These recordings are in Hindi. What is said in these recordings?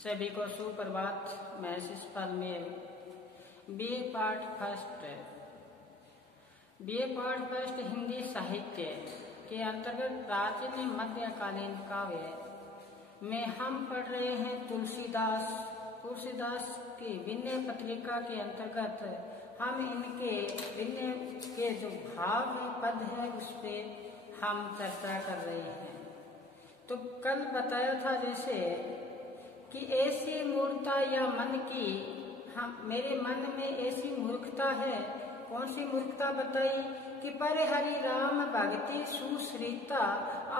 सभी को सुप्रभात। महर्षि पाल में बीए पार्ट फर्स्ट हिंदी साहित्य के अंतर्गत प्राचीन मध्यकालीन काव्य में हम पढ़ रहे हैं तुलसीदास की विनय पत्रिका के अंतर्गत हम इनके विनय के जो भाव है, पद है, उस पे हम चर्चा कर रहे हैं। तो कल बताया था जैसे कि ऐसी मूर्खता या मन की मेरे मन में ऐसी मूर्खता है। कौन सी मूर्खता बताई कि पर हरि राम भक्ति सुश्रीता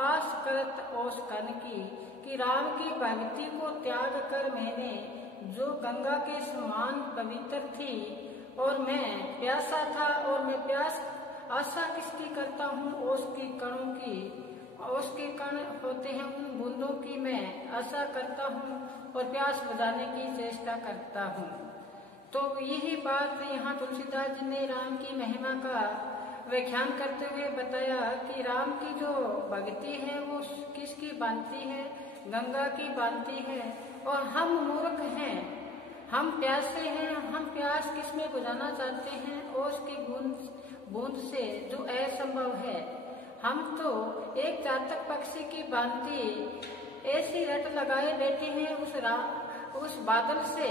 आस करत ओस कन की, कि राम की भक्ति को त्याग कर मैंने जो गंगा के समान पवित्र थी और मैं प्यासा था, और मैं प्यास आशा किसकी करता हूँ, ओस की कणों की, ओस के कण होते हैं उन बूंदों की मैं आशा करता हूँ और प्यास बुझाने की चेष्टा करता हूँ। तो यही बात यहाँ तुलसीदास जी ने राम की महिमा का व्याख्यान करते हुए बताया कि राम की जो भक्ति है वो किसकी भांति है, गंगा की भांति है। और हम मूर्ख हैं, हम प्यासे हैं, हम प्यास किसमें बुझाना चाहते हैं, ओस की बूंद से जो असंभव है। हम तो एक चातक पक्षी की भांति ऐसी रट लगाए बैठे हैं उस बादल से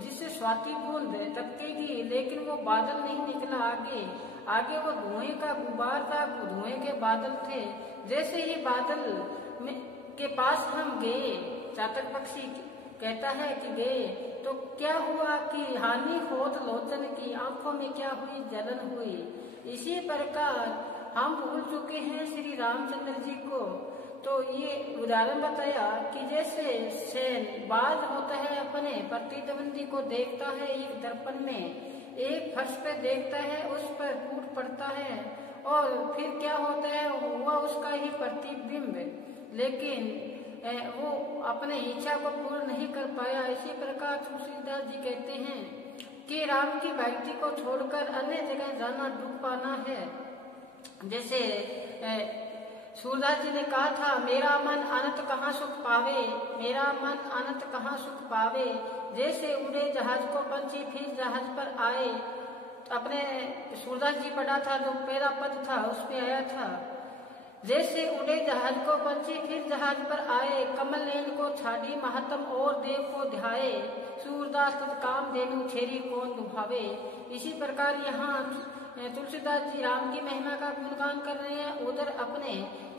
जिससे स्वाति बूंद टपकेगी, लेकिन वो बादल नहीं निकला। आगे वो धुएं का गुबार था, धुएं के बादल थे। जैसे ही बादल के पास हम गए, चातक पक्षी कहता है कि गए, तो क्या हुआ कि हानि होत लोचन की, आंखों में क्या हुई, जलन हुई। इसी प्रकार हम भूल चुके हैं श्री रामचंद्र जी को। तो ये उदाहरण बताया कि जैसे सैन बाज होता है, अपने प्रतिद्वंदी को देखता है एक दर्पण में, एक फर्श पे देखता है, उस पर टूट पड़ता है और फिर क्या होता है, हुआ उसका ही प्रतिबिंब, लेकिन वो अपने इच्छा को पूर्ण नहीं कर पाया। इसी प्रकार तुलसीदास जी कहते हैं कि राम की भक्ति को छोड़कर अन्य जगह जाना दुख पाना है। जैसे सूरदास जी ने कहा था, मेरा मन अनंत कहाँ सुख पावे, मेरा मन अनंत कहाँ सुख पावे। जैसे उड़े जहाज को पंछी फिर जहाज पर आए। अपने सूरदास जी पढ़ा था, जो मेरा पद था उसमें आया था, जैसे उड़े जहाज को पंछी फिर जहाज पर आए, कमल नयन को छाड़ी महतम और देव को ध्याए, सूरदास तद काम देनु छेरी कौन दुभावे। इसी प्रकार यहाँ तुलसीदास जी राम की महिमा का गुणगान कर रहे हैं। उधर अपने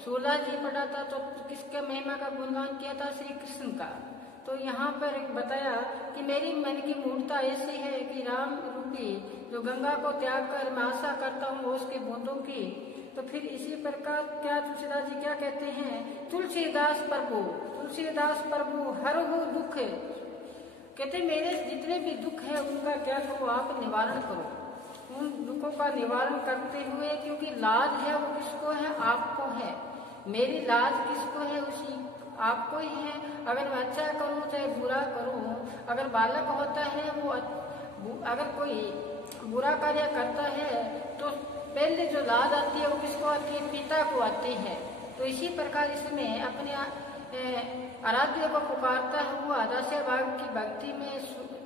सूरदास जी पढ़ा था तो किसके महिमा का गुणगान किया था, श्री कृष्ण का। तो यहाँ पर बताया कि मेरी मन की मूर्खता ऐसी है कि राम रूपी जो गंगा को त्याग कर मैं आशा करता हूँ उसके बूंदों की। तो फिर इसी प्रकार क्या तुलसीदास जी क्या कहते हैं, तुलसीदास प्रभु हर हो दुख, कहते मेरे जितने भी दुख है उनका क्या करो, आप निवारण करो, उन दुखों का निवारण करते हुए, क्योंकि लाज है वो किसको है, आपको है। मेरी लाज किसको है, उसी आपको ही है। अगर मैं अच्छा करूँ चाहे बुरा करूँ, अगर बालक होता है वो अगर कोई बुरा कार्य करता है तो पहले जो लाज आती है वो किसको आती है, पिता को आती है। तो इसी प्रकार इसमें अपने आराध्य को पुकारता हुआ दास्य भाग की भक्ति में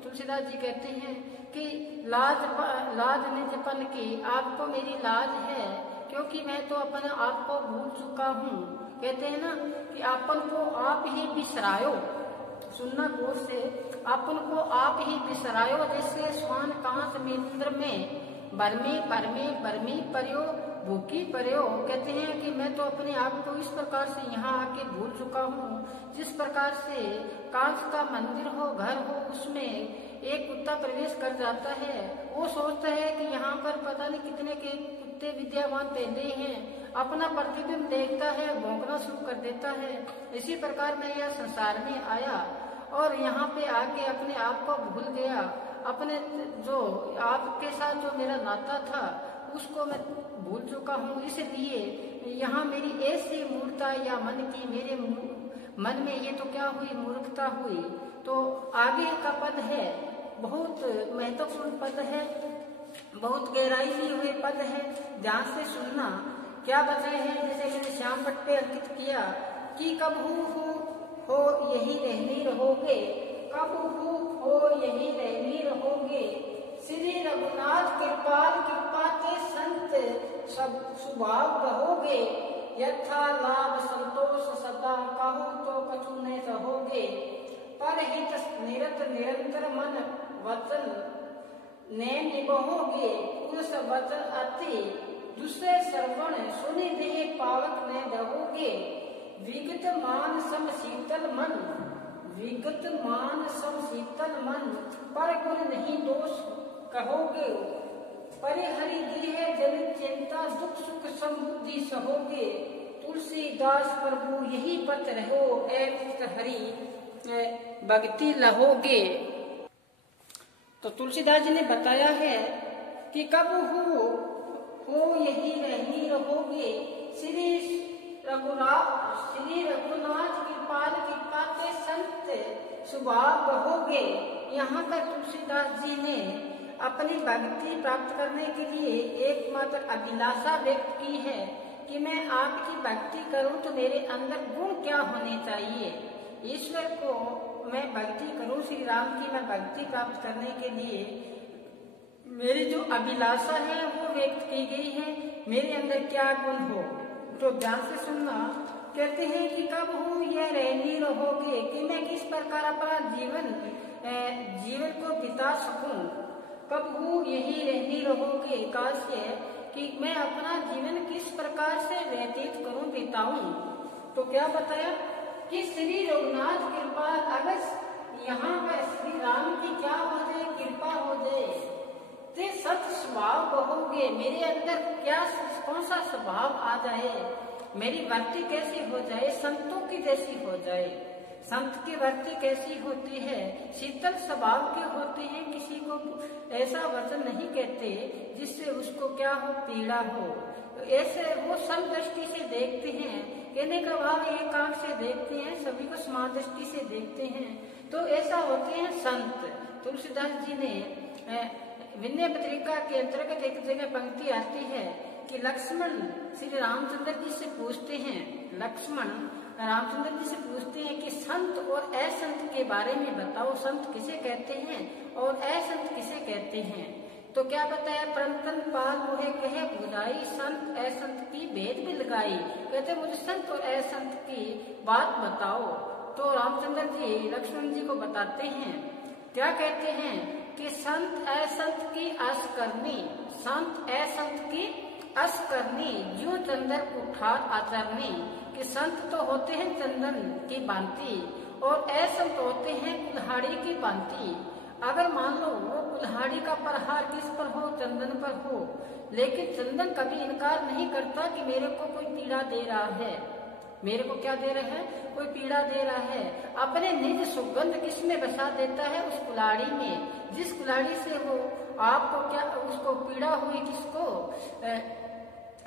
तुलसीदास जी कहते हैं कि लाज निजपन की, आपको मेरी लाज है क्योंकि मैं तो अपने आप को भूल चुका हूँ। कहते हैं ना कि अपन को आप ही बिसरायो, सुनना गौर से, अपन को आप ही बिसरायो, जैसे स्वान कांस समुद्र में बरमी पर्यो भूखी पर्यो। कहते हैं कि मैं तो अपने आप को इस प्रकार से यहाँ आके भूल चुका हूँ, जिस प्रकार से कांस का मंदिर हो, घर हो, उसमें एक कुत्ता प्रवेश कर जाता है, वो सोचता है कि यहाँ पर पता नहीं कितने के कुत्ते विद्यावान पहले हैं, अपना प्रतिबिंब देखता है, भौंकना शुरू कर देता है। इसी प्रकार मैं यह संसार में आया और यहाँ पे आके अपने आप को भूल गया, अपने जो आपके साथ जो मेरा नाता था उसको मैं भूल चुका हूँ। इसलिए यहाँ मेरी ऐसी मूर्खता या मन की, मेरे मन में ये तो क्या हुई, मूर्खता हुई। तो आगे का पद है, बहुत महत्वपूर्ण पद है, बहुत गहराई लिए हुए पद है, ध्यान से सुनना। क्या बताए हैं, जैसे मैंने श्याम पट पे अंकित किया कि कब हो यही रहनी रहोगे, कब हो यही रहनी रहोगे। श्री रघुनाथ कृपाल कृपा के संत सब स्वभाव कहोगे, यथा लाभ संतोष सदा कहो तो कछु न रहोगे। पर हित निरत निरंतर मन वचन ने निबहोगे, पुरुष वचन अति दूसरे श्रवण सुनि देह पावक न रहोगे। विगत मान सम शीतल मन, विगत मान सम शीतल मन, पर गुण नहीं दोष कहोगे। परिहरि गृह जन चिंता दुख सुख समबुद्धि सहोगे। तुलसीदास प्रभु यही पथ रहो, ऐ हरि भक्ति लहोगे। तो तुलसीदास जी ने बताया है कि कब हो यही रहनी रहोगे। श्री रघुनाथ कृपाल कृपा के संत स्वभाव कहोगे। यहाँ पर तुलसीदास जी ने अपनी भक्ति प्राप्त करने के लिए एकमात्र अभिलाषा व्यक्त की है कि मैं आपकी भक्ति करूं तो मेरे अंदर गुण क्या होने चाहिए। ईश्वर को मैं भक्ति करूं, श्री राम की मैं भक्ति प्राप्त करने के लिए मेरी जो अभिलाषा है वो व्यक्त की गई है, मेरे अंदर क्या गुण हो। तो ध्यान से सुनना। कहते हैं कि कब हो यह रहनी रहोगे, कि मैं किस प्रकार अपना जीवन को बिता सकूं। कब हो यही रहनी रहोगे, काश्य कि मैं अपना जीवन किस प्रकार से व्यतीत करूं, बिताऊं। तो क्या बताया कि श्री रघुनाथ कृपा, अगर यहाँ पर श्री राम की क्या हो जाए, कृपा हो जाए, ते सत स्वभाव कहोगे। मेरे अंदर क्या कौन सा स्वभाव आ जाए, मेरी वर्ती कैसी हो जाए, संतों की जैसी हो जाए। संत की वर्ती कैसी होती है, शीतल स्वभाव के होते हैं, किसी को ऐसा वचन नहीं कहते जिससे उसको क्या हो, पीड़ा हो। तो ऐसे वो सब दृष्टि से देखते हैं, कहने का भाव एक आंख से देखते हैं, सभी को समान दृष्टि से देखते हैं। तो ऐसा होते हैं संत। तुलसीदास जी ने विनय पत्रिका के अंतर्गत एक जगह पंक्ति आती है कि लक्ष्मण श्री रामचंद्र जी से पूछते हैं, लक्ष्मण रामचंद्र जी से पूछते हैं कि संत और असंत के बारे में बताओ, संत किसे कहते हैं और असंत किसे कहते हैं। तो क्या बताया, परंतन पाल मोहे कहे बुझाई, संत असंत की भेद भी लगाई। कहते मुझे संत और असंत की बात बताओ। तो रामचंद्र जी लक्ष्मण जी को बताते हैं, क्या कहते हैं कि संत असंत की अस करनी, संत असंत की अस करनी, जो चंदन कुठार आचरनी। कि संत तो होते हैं चंदन की भांति और असंत होते हैं कुल्हाड़ी की भांति। अगर मान लो वो कुल्हाड़ी का प्रहार किस पर हो, चंदन पर हो, लेकिन चंदन कभी इनकार नहीं करता कि मेरे को कोई पीड़ा दे रहा है, मेरे को क्या दे रहा है, कोई पीड़ा दे रहा है। अपने निज सुगंध किस में बसा देता है, उस कुल्हाड़ी में, जिस कुल्हाड़ी से वो आपको क्या, उसको पीड़ा हुई किसको,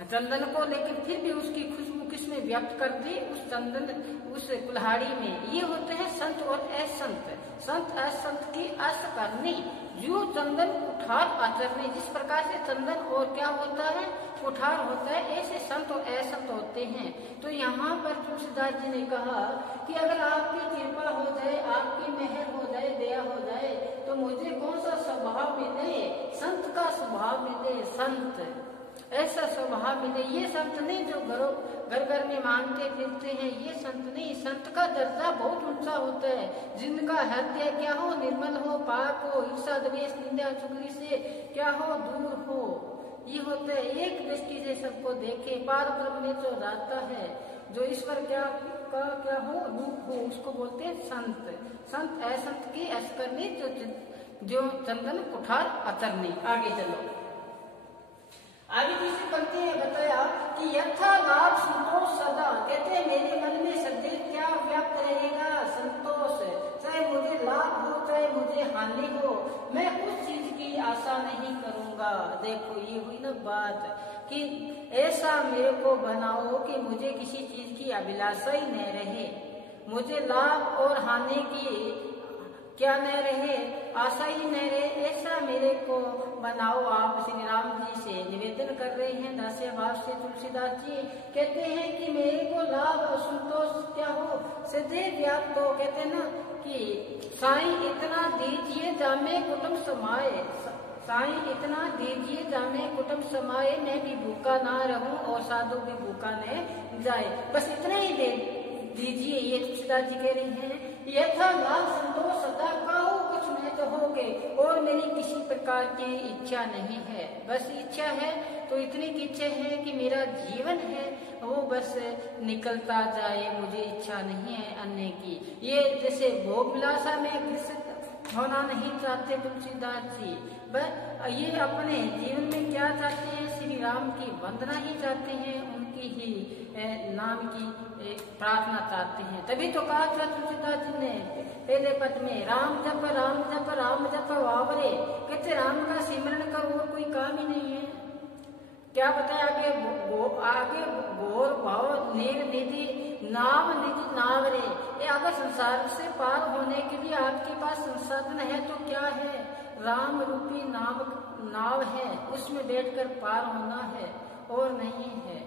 चंदन को, लेकिन फिर भी उसकी खुशबू किसमें व्यक्त कर दी, उस चंदन, उस कुल्हाड़ी में। ये होते हैं संत और असंत। संत असंत की अस करनी, जो चंदन कुठार आचरनी। जिस प्रकार से चंदन और क्या होता है, कुठार होता है, ऐसे संत और असंत होते हैं। तो यहाँ पर तुलसीदास जी ने कहा कि अगर आपकी कृपा हो जाए, आपकी मेहर हो जाए, दया हो जाए, तो मुझे कौन सा स्वभाव मिले, संत का स्वभाव मिले। संत ऐसा स्वभाव मिले। ये संत नहीं जो घर घर में मांगते फिरते हैं, ये संत नहीं। संत का दर्जा बहुत ऊंचा होता है, जिनका हृदय क्या हो, निर्मल हो, पाक हो, ईर्षा द्वेष निंदा चुगली से क्या हो, दूर हो। ये होता है एक दृष्टि से सबको देखे, पार ब्रह्म में जो जाता है, जो ईश्वर क्या हो, रूप हो, उसको बोलते हैं संत। संत असंत की अस करनी, जो चंदन कुठार आचरनी। आगे चलो, आगे तीसरी पंक्ति में बताया कि यथा लाभ संतोष सदा। कहते हैं मेरे मन में सदैव क्या व्याप्त रहेगा, संतोष। चाहे मुझे लाभ हो, चाहे मुझे हानि हो, मैं उस चीज की आशा नहीं करूंगा। देखो ये हुई ना बात कि ऐसा मेरे को बनाओ कि मुझे किसी चीज की अभिलाषा ही न रहे, मुझे लाभ और हानि की क्या न रहे, आशा ही न रहे, ऐसा मेरे को बनाओ आप, श्री राम जी से निवेदन कर रहे हैं दास्य भाव से तुलसीदास जी। कहते हैं कि मेरे को लाभ और संतोष क्या हो, सदैव व्याप्त हो। कहते हैं ना कि साईं इतना दीजिए जामे कुटुंब समाये, साईं इतना दीजिए जामे कुटुंब समाये, मैं भी भूखा ना रहूं और साधु भी भूखा न जाए। बस इतना ही दे दीजिए, ये तुलसीदास जी कह रहे हैं। यथा लाभ संतोष सदा कहो कुछ नहीं तो होगे, और मेरी किसी प्रकार की इच्छा नहीं है। बस इच्छा है तो इतनी की इच्छा है कि मेरा जीवन है वो बस निकलता जाए, मुझे इच्छा नहीं है अन्य की। ये जैसे भोग विलासा में ग्रसित होना नहीं चाहते तुलसीदास जी, बस ये अपने जीवन में क्या चाहते हैं, श्री राम की वंदना ही चाहते हैं, उनकी ही नाम की प्रार्थना चाहते हैं। तभी तो कहा था तुलसीदास जी ने पहले पद में, राम जप राम जप राम जप वावरे। कहते राम का सिमरण करो और कोई काम ही नहीं है। क्या बताया आगे, आगे घोर भाव नीर निधि नाम निधि नावरे। ये अगर संसार से पार होने के लिए आपके पास संसाधन है तो क्या है, राम रूपी नाव है, उसमें बैठकर पार होना है और नहीं है।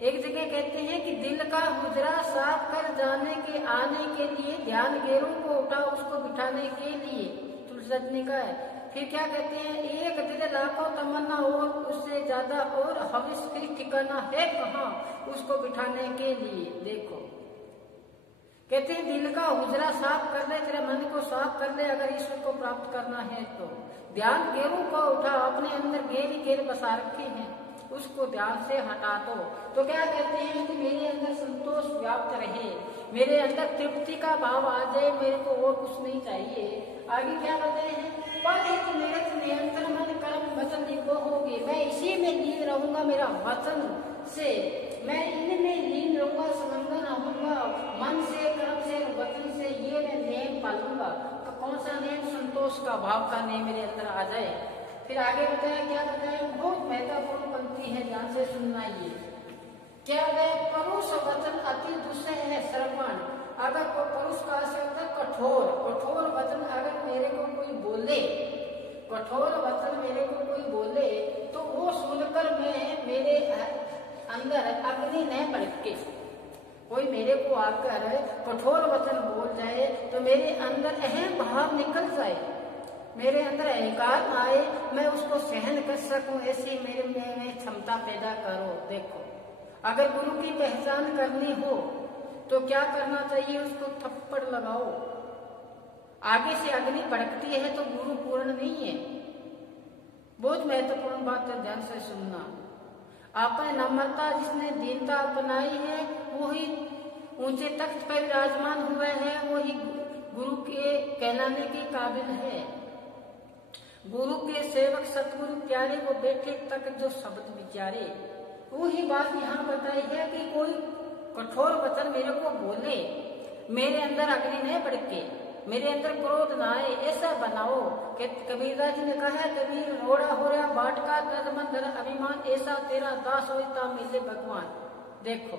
एक जगह कहते हैं कि दिल का हुजरा साफ कर जाने के आने के लिए ध्यान गेरों को उठाओ उसको बिठाने के लिए, तुलसीदास ने कहा है। फिर क्या कहते हैं, एक दिल लाखों तमन्ना और उससे ज्यादा और हविष फिर ठिकाना है कहाँ उसको बिठाने के लिए। देखो कहते हैं दिल का हुजरा साफ कर ले, तेरे मन को साफ कर ले, अगर ईश्वर को प्राप्त करना है तो ध्यान गेरों को उठा, अपने अंदर गेर ही गेर बसा रखे हैं, उसको ध्यान से हटा दो। तो क्या कहते हैं कि मेरे अंदर संतोष व्याप्त रहे, मेरे अंदर तृप्ति का भाव आ जाए, मेरे को और कुछ नहीं चाहिए। आगे क्या बताए हैं, पर एक निरत नियंत्रण मन कर्म वचन निभो होगी, मैं इसी में लीन रहूंगा, मेरा वचन से मैं इनमें लीन रहूंगा, संलग्न रहूंगा, मन से कर्म से वचन से, ये मैं नेम पालूंगा। तो कौन सा नेम, संतोष का भाव का नेम मेरे अंदर आ जाए। फिर आगे बताया, क्या बताया, बहुत महत्वपूर्ण पंक्ति है, ध्यान से सुनना। ये क्या है, परुष वचन अति दुस्सह है श्रवण। अगर परुष का शब्द कठोर, कठोर वचन अगर मेरे को कोई बोले, कठोर वचन मेरे को कोई बोले तो वो सुनकर मैं मेरे अंदर अग्नि न भड़के। कोई मेरे को आकर कठोर वचन बोल जाए तो मेरे अंदर अहम भाव निकल जाए, मेरे अंदर अहंकार आए, मैं उसको सहन कर सकूं, ऐसी मेरे में क्षमता पैदा करो। देखो अगर गुरु की पहचान करनी हो तो क्या करना चाहिए, उसको थप्पड़ लगाओ। आगे से अग्नि भड़कती है तो गुरु पूर्ण नहीं है। बहुत महत्वपूर्ण बात है, ध्यान से सुनना। आपने नम्रता जिसने दीनता अपनाई है वही ऊंचे तख्त पर विराजमान हुआ है, वही गुरु के कहलाने के काबिल है। गुरु के सेवक सतगुरु प्यारे को बैठे तक जो शब्द विचारे, वही बात यहाँ बताई है कि कोई कठोर वचन मेरे को बोले, मेरे अंदर अग्नि न भड़के, मेरे अंदर क्रोध न आए, ऐसा बनाओ। कबीरदास जी ने कहा है, कबीर रोड़ा हो रहा बाट का तद मन धर अभिमान, ऐसा तेरा दास होता मिले भगवान। देखो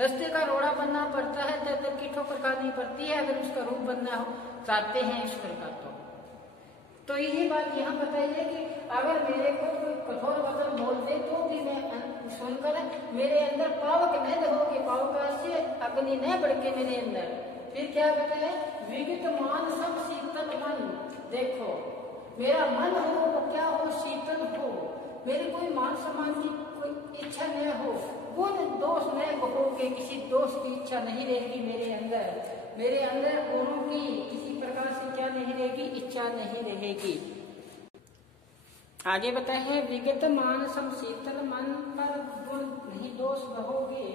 रस्ते का रोड़ा बनना पड़ता है, दर दर की ठोकर खानी पड़ती है, अगर उसका रूप बनना चाहते हैं ईश्वर का तो यही बात यहाँ बताई है कि अगर मेरे को कोई कठोर वचन बोल दे तो भी मैं सुनकर मेरे अंदर पावक न होगी, पावक से अग्नि न भड़के मेरे अंदर। फिर क्या बताया, विगत मान सब शीतल मन। देखो मेरा मन हो वो क्या हो, शीतल हो, मेरे कोई मान सम्मान की कोई इच्छा न हो, गुण दोष न होगे, किसी दोष की इच्छा नहीं रहेगी मेरे अंदर, मेरे अंदर गुरु की किसी प्रकार से क्या नहीं रहेगी, इच्छा नहीं रहेगी। आगे बताए हैं, विगत मानसम शीतल मन, पर गुण नहीं दोष बहोगे,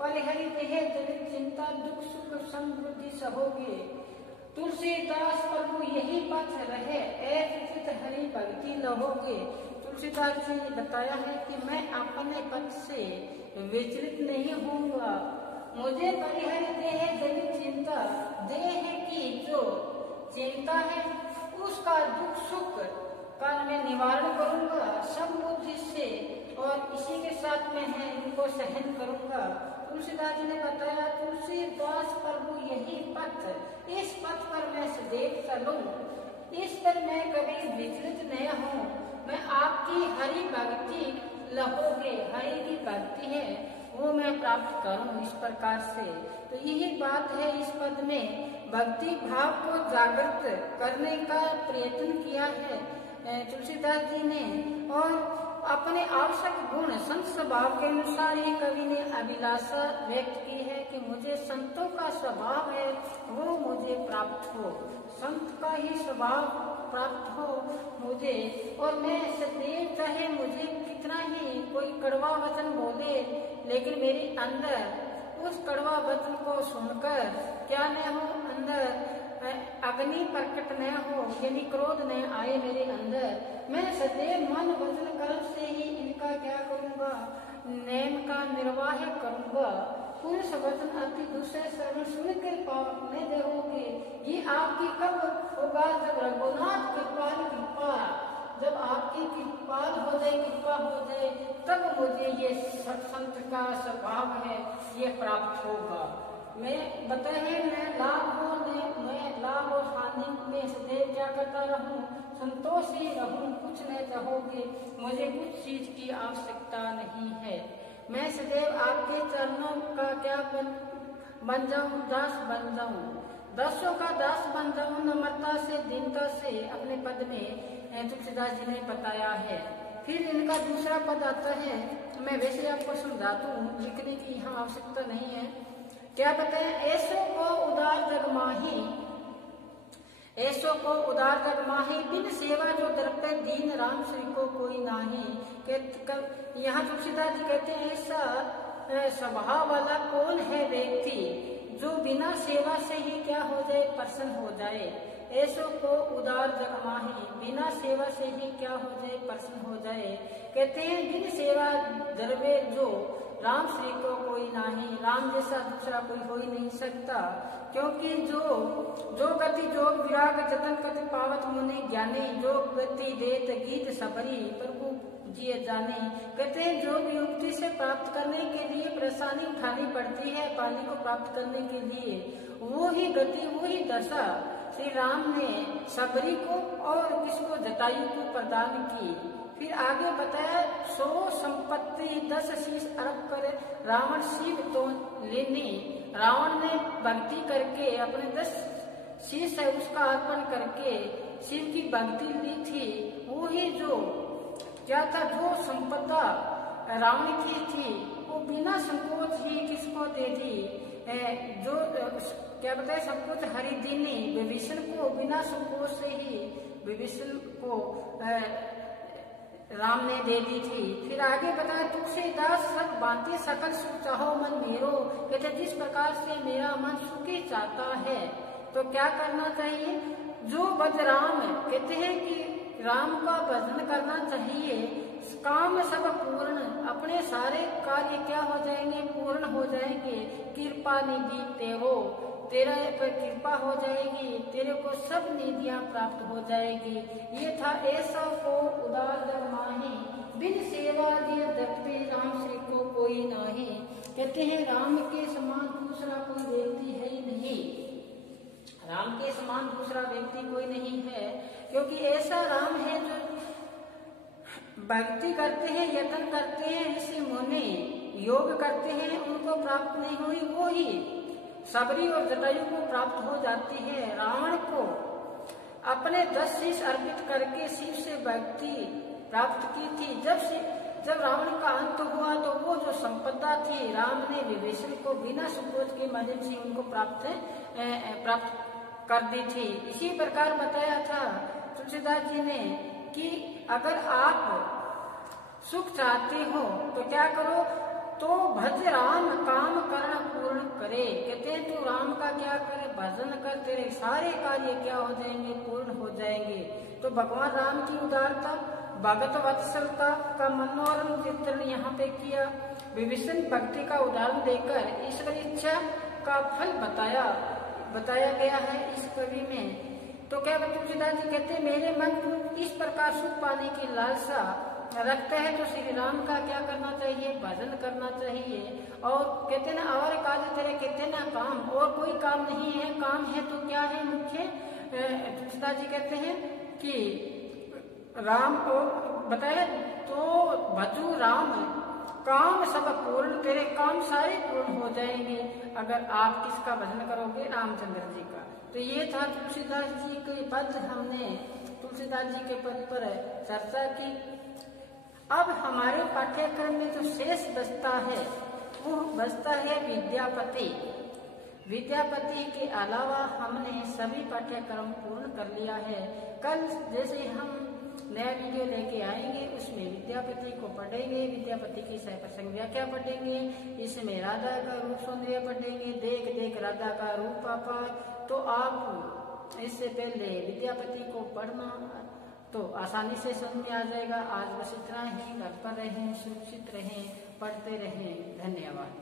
परिहरित है जनित चिंता दुख सुख समृद्धि सहोगे। तुलसीदास प्रभु यही पथ रहे, ऐचित हरि भक्ति लहोगे। तुलसीदास जी ने बताया है कि मैं अपने पथ से विचलित नहीं होऊंगा, मुझे परिहरित है जनित चिंता, देह की जो चिंता है उसका दुख सुख का मैं निवारण करूंगा, सब बुद्धि से और इसी के साथ में है इनको सहन करूंगा। तुलसीदास जी ने बताया, तुलसीदास प्रभु यही पथ, इस पथ पर मैं सदैव चलूं, इस पर मैं कभी विचलित न हूँ। मैं आपकी हरि भक्ति लहोगे, हरि की भक्ति है वो मैं प्राप्त करूं इस प्रकार से। तो यही बात है, इस पद में भक्ति भाव को जागृत करने का प्रयत्न किया है तुलसीदास जी ने, और अपने आवश्यक गुण संत स्वभाव के अनुसार ही कवि ने अभिलाषा व्यक्त की है कि मुझे संतों का स्वभाव है वो मुझे प्राप्त हो, संत का ही स्वभाव प्राप्त हो मुझे, और मैं सदैव चाहे मुझे कितना ही कोई कड़वा वचन बोले, लेकिन मेरे अंदर उस कड़वा वचन को सुनकर क्या न हो, अंदर अग्नि प्रकट न हो, यानी क्रोध न आए मेरे अंदर। मैं सदैव मन वचन कर्म से ही इनका क्या करूँगा, नेम का निर्वाह करूँगा। पुरुष वचन अति दूसरे शरण सुन कर पाप न देहोगे, ये आपकी कब होगा, जब रघुनाथ कृपाल कृपा, जब आपकी कृपाल हो जाए, कृपा हो जाए, तब मुझे ये संत का स्वभाव है ये प्राप्त होगा। मैं बताए मैं लाभ हो, मैं लाभ और हानि में सदैव क्या करता रहूं, संतोष ही रहूं, कुछ न चाहोगे, मुझे कुछ चीज की आवश्यकता नहीं है। मैं सदैव आपके चरणों का क्या बन जाऊं, दास बन जाऊं, दासों का दास बन जाऊं, नम्रता से दीनता से अपने पद में तुलसीदास जी ने बताया है। फिर इनका दूसरा पद आता है, मैं वैसे आपको समझा दूं, लिखने की यहाँ आवश्यकता नहीं है। क्या बताया, ऐसो को उदार जग माही, ऐसो को उदार जग माही, बिन सेवा जो दरपे दीन राम श्री को कोई नाही। यहाँ तुलसीदास जी कहते हैं, ऐसा स्वभाव वाला कौन है व्यक्ति जो बिना सेवा से ही क्या हो जाए, प्रसन्न हो जाए। ऐसो को उदार जग माही, बिना सेवा से ही क्या हो जाए, प्रसन्न हो जाए। कहते हैं बिन सेवा दरबे जो राम श्री को कोई नाही, राम जैसा दूसरा कोई हो ही नहीं सकता। क्योंकि जो गति जो विराग जतन कति पावत मुनि ज्ञानी, जो गति देत गीत सबरी प्रभु जिए जाने। कहते हैं जो भी युक्ति से प्राप्त करने के लिए परेशानी उठानी पड़ती है, पानी को प्राप्त करने के लिए, वो ही गति वो ही दशा श्री राम ने सबरी को और किसको, जटायु को प्रदान की। फिर आगे बताया, 100 संपत्ति 10 शीश अर्प करे रावण शिव तो लेनी। रावण ने भक्ति करके अपने 10 शीश है उसका अर्पण करके शिव की भक्ति ली थी। वो ही जो क्या था, जो संपदा रावण की थी वो बिना संकोच ही किसको दे दी, जो क्या बताए, संकोच हरिदीनी विभीषण को बिना संकोच से ही विभीषण को राम ने दे दी थी। फिर आगे बताया, तुलसीदास सब बांटे सकल सुख चाहो मन मेरो। कहते जिस प्रकार से मेरा मन सुखी चाहता है तो क्या करना चाहिए, जो भज राम, कहते हैं कि राम का भजन करना चाहिए, काम सब पूर्ण, अपने सारे कार्य क्या हो जाएंगे, पूर्ण हो जाएंगे। कृपा निधि तेरो, तेरा पर कृपा हो जाएगी, तेरे को सब निधियां प्राप्त हो जाएगी। ये था ऐसा को उदार जग माही, बिन सेवा दिए दत्ते राम श्री को कोई नाही। कहते हैं राम के समान दूसरा कोई व्यक्ति है ही नहीं, राम के समान दूसरा व्यक्ति कोई नहीं है। क्योंकि ऐसा राम है जो भक्ति करते हैं, यत्न करते हैं, ऋषि मुनि योग करते हैं, उनको प्राप्त नहीं हुई, वो ही सबरी और जटायु को प्राप्त हो जाती है। रावण को अपने 10 शीश अर्पित करके शिव से भक्ति प्राप्त की थी। जब रावण का अंत हुआ तो वो जो संपदा थी राम ने विभीषण को बिना संकोच के माध्यम से उनको प्राप्त कर दी थी। इसी प्रकार बताया था तुलसीदास जी ने कि अगर आप सुख चाहते हो तो क्या करो, तो भज राम काम करण पूर्ण करे। कहते हैं तो राम का क्या करे, भजन कर, तेरे सारे कार्य क्या हो जाएंगे, पूर्ण हो जाएंगे। तो भगवान राम की उदारता, भगत वत्सलता का मनोरम चित्रण यहाँ पे किया। विभीषण भक्ति का उदाहरण देकर ईश्वर इच्छा का फल बताया गया है इस कवि में। तो क्या तुलसीदास जी कहते हैं, मेरे मन को इस प्रकार सुख पाने की लालसा रखते हैं तो श्री राम का क्या करना चाहिए, भजन करना चाहिए। और कहते ना और काज तेरे, कहते ना काम और कोई काम नहीं है, काम है तो क्या है मुख्य। तुलसीदास जी कहते हैं कि राम को बताया तो भजू राम काम सब पूर्ण, तेरे काम सारे पूर्ण हो जाएंगे अगर आप किसका भजन करोगे, रामचंद्र जी का। तो ये था तुलसीदास जी के पद, हमने तुलसीदास जी के पद पर चर्चा की। अब हमारे पाठ्यक्रम में जो शेष बचता है वो बचता है विद्यापति। विद्यापति के अलावा हमने सभी पाठ्यक्रम पूर्ण कर लिया है। कल जैसे हम नया वीडियो लेके आएंगे उसमें विद्यापति को पढ़ेंगे, विद्यापति की सहप्रसंग व्याख्या पढ़ेंगे, इसमें राधा का रूप सौंदर्य पढ़ेंगे, देख देख राधा का रूप पापा। तो आप इससे पहले विद्यापति को पढ़ना तो आसानी से समझ में आ जाएगा। आज बस इतना ही, घर पर रहें, सुरक्षित रहें, पढ़ते रहें। धन्यवाद।